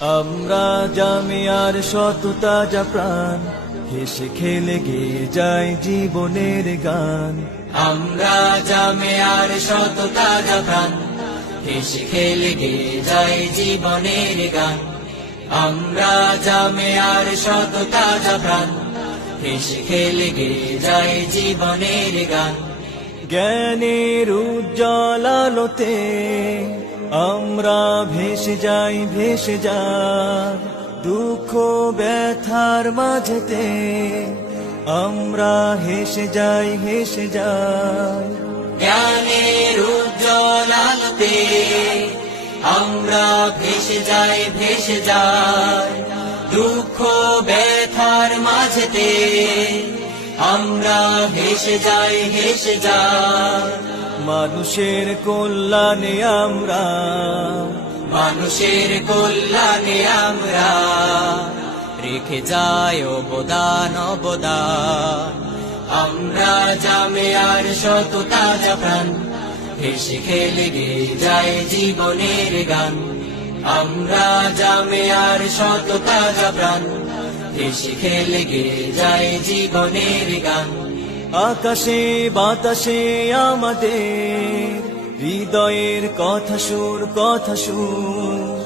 আমরা জামিয়ার শত তাজা প্রাণ, হেসে খেলে গেয়ে যায় জীবনের গান। আমরা জামিয়ার শত তাজা প্রাণ, হেসে খেলে গেয়ে যায় জীবনের গান। আমরা জামিয়ার শত তাজা প্রাণ, হেসে খেলে গেয়ে যায় জীবনের গান। জ্ঞানের উজ্জ্বল আলোতে আমরা ভেসে যাই, ভেসে যাই দুঃখ ব্যথার মাঝেতে আমরা হেসে যাই, হেসে যাই। জ্ঞানের উজ্জ্বল আলোতে আমরা ভেসে যাই, ভেসে যাই দুঃখ ব্যথার মাঝেতে আমরা হেসে যাই, হেসে যাই। মানুষের কল্যাণে আমরা, মানুষের কল্যাণে আমরা রেখে যাই অবদান, অবদান। আমরা জামিয়ার শত তাজা প্রাণ, হেসে খেলে গেয়ে যায় জীবনের গান। আমরা জামিয়ার শত তাজা প্রাণ, হেসে খেলে গেয়ে যায় জীবনের গান। আকাশে বাতাসে আমাদের হৃদয়ের কথা সুর, কথা সুর